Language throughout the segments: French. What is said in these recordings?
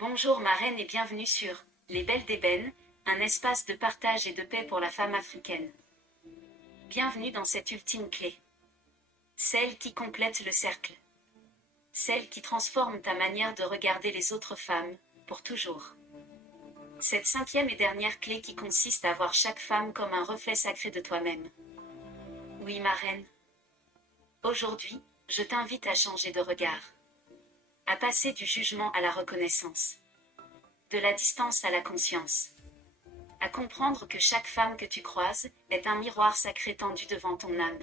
Bonjour ma reine et bienvenue sur Les Belles d'Ébène, un espace de partage et de paix pour la femme africaine. Bienvenue dans cette ultime clé. Celle qui complète le cercle. Celle qui transforme ta manière de regarder les autres femmes, pour toujours. Cette cinquième et dernière clé qui consiste à voir chaque femme comme un reflet sacré de toi-même. Oui ma reine. Aujourd'hui, je t'invite à changer de regard. À passer du jugement à la reconnaissance. De la distance à la conscience. À comprendre que chaque femme que tu croises est un miroir sacré tendu devant ton âme.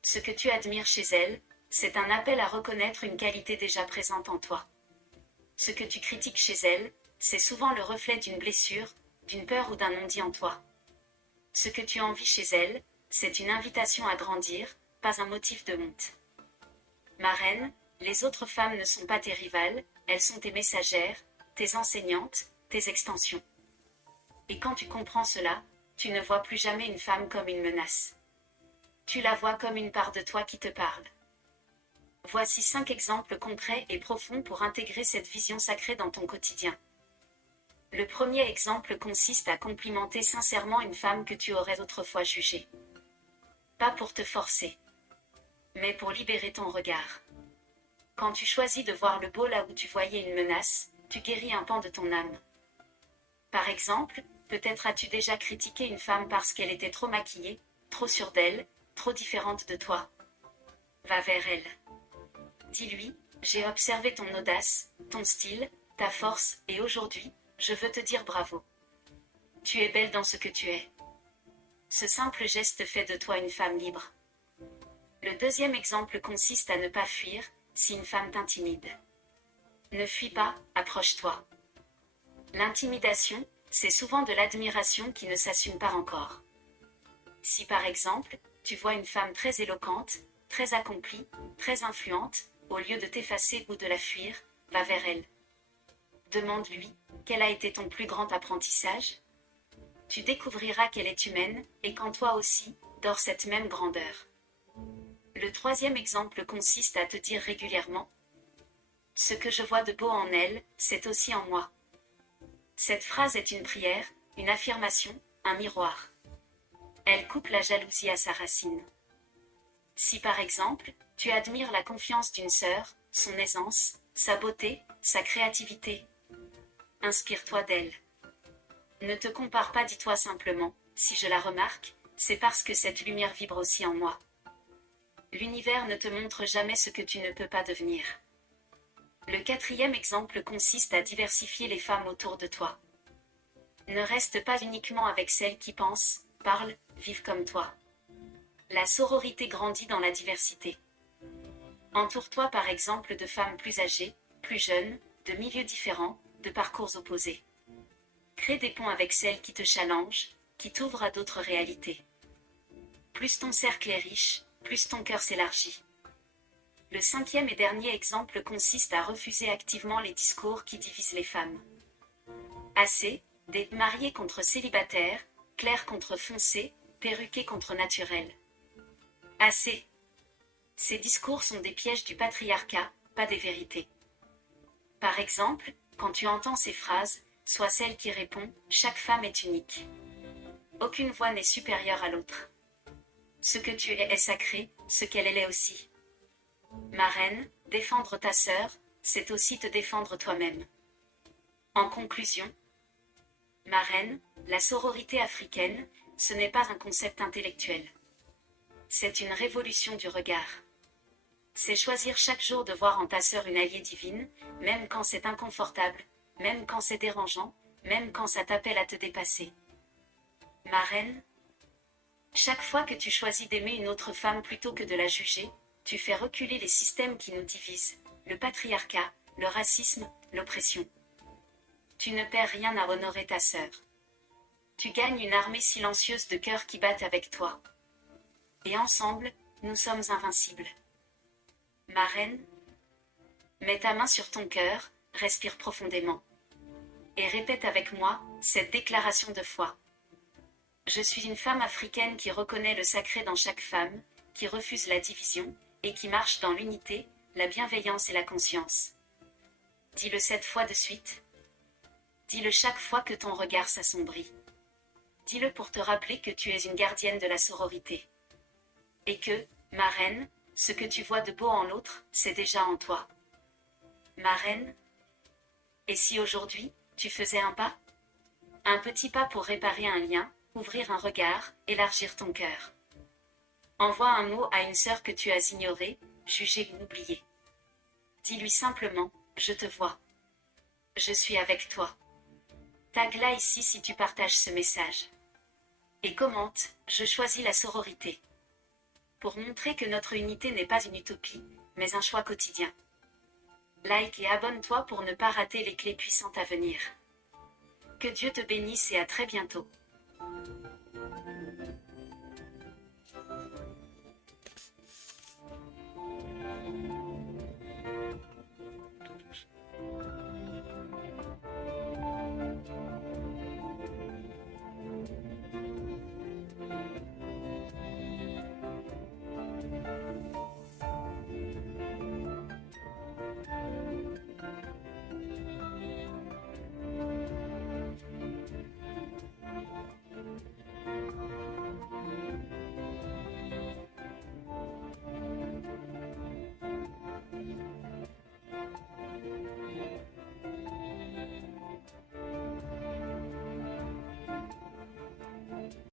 Ce que tu admires chez elle, c'est un appel à reconnaître une qualité déjà présente en toi. Ce que tu critiques chez elle, c'est souvent le reflet d'une blessure, d'une peur ou d'un non-dit en toi. Ce que tu envies chez elle, c'est une invitation à grandir, pas un motif de honte. Ma reine, les autres femmes ne sont pas tes rivales, elles sont tes messagères, tes enseignantes, tes extensions. Et quand tu comprends cela, tu ne vois plus jamais une femme comme une menace. Tu la vois comme une part de toi qui te parle. Voici 5 exemples concrets et profonds pour intégrer cette vision sacrée dans ton quotidien. Le premier exemple consiste à complimenter sincèrement une femme que tu aurais autrefois jugée. Pas pour te forcer, mais pour libérer ton regard. Quand tu choisis de voir le beau là où tu voyais une menace, tu guéris un pan de ton âme. Par exemple, peut-être as-tu déjà critiqué une femme parce qu'elle était trop maquillée, trop sûre d'elle, trop différente de toi. Va vers elle. Dis-lui, j'ai observé ton audace, ton style, ta force, et aujourd'hui, je veux te dire bravo. Tu es belle dans ce que tu es. Ce simple geste fait de toi une femme libre. Le deuxième exemple consiste à ne pas fuir, si une femme t'intimide. Ne fuis pas, approche-toi. L'intimidation, c'est souvent de l'admiration qui ne s'assume pas encore. Si par exemple, tu vois une femme très éloquente, très accomplie, très influente, au lieu de t'effacer ou de la fuir, va vers elle. Demande-lui, quel a été ton plus grand apprentissage ? Tu découvriras qu'elle est humaine, et qu'en toi aussi, dort cette même grandeur. Le troisième exemple consiste à te dire régulièrement « Ce que je vois de beau en elle, c'est aussi en moi ». Cette phrase est une prière, une affirmation, un miroir. Elle coupe la jalousie à sa racine. Si par exemple, tu admires la confiance d'une sœur, son aisance, sa beauté, sa créativité, inspire-toi d'elle. Ne te compare pas, dis-toi simplement, si je la remarque, c'est parce que cette lumière vibre aussi en moi. L'univers ne te montre jamais ce que tu ne peux pas devenir. Le quatrième exemple consiste à diversifier les femmes autour de toi. Ne reste pas uniquement avec celles qui pensent, parlent, vivent comme toi. La sororité grandit dans la diversité. Entoure-toi par exemple de femmes plus âgées, plus jeunes, de milieux différents, de parcours opposés. Crée des ponts avec celles qui te challengent, qui t'ouvrent à d'autres réalités. Plus ton cercle est riche, plus ton cœur s'élargit. Le cinquième et dernier exemple consiste à refuser activement les discours qui divisent les femmes. Assez, des mariés contre célibataires, clairs contre foncés, perruqués contre naturels. Assez. Ces discours sont des pièges du patriarcat, pas des vérités. Par exemple, quand tu entends ces phrases, sois celle qui répond « Chaque femme est unique ». Aucune voix n'est supérieure à l'autre. Ce que tu es est sacré, ce qu'elle est aussi. Ma reine, défendre ta sœur, c'est aussi te défendre toi-même. En conclusion, ma reine, la sororité africaine, ce n'est pas un concept intellectuel. C'est une révolution du regard. C'est choisir chaque jour de voir en ta sœur une alliée divine, même quand c'est inconfortable, même quand c'est dérangeant, même quand ça t'appelle à te dépasser. Ma reine, chaque fois que tu choisis d'aimer une autre femme plutôt que de la juger, tu fais reculer les systèmes qui nous divisent, le patriarcat, le racisme, l'oppression. Tu ne perds rien à honorer ta sœur. Tu gagnes une armée silencieuse de cœurs qui battent avec toi. Et ensemble, nous sommes invincibles. Ma reine, mets ta main sur ton cœur, respire profondément. Et répète avec moi cette déclaration de foi. Je suis une femme africaine qui reconnaît le sacré dans chaque femme, qui refuse la division, et qui marche dans l'unité, la bienveillance et la conscience. Dis-le 7 fois de suite. Dis-le chaque fois que ton regard s'assombrit. Dis-le pour te rappeler que tu es une gardienne de la sororité. Et que, ma reine, ce que tu vois de beau en l'autre, c'est déjà en toi. Ma reine. Et si aujourd'hui, tu faisais un pas? Un petit pas pour réparer un lien, ouvrir un regard, élargir ton cœur. Envoie un mot à une sœur que tu as ignorée, jugée ou oubliée. Dis-lui simplement, je te vois. Je suis avec toi. Tag-la ici si tu partages ce message. Et commente, je choisis la sororité. Pour montrer que notre unité n'est pas une utopie, mais un choix quotidien. Like et abonne-toi pour ne pas rater les clés puissantes à venir. Que Dieu te bénisse et à très bientôt.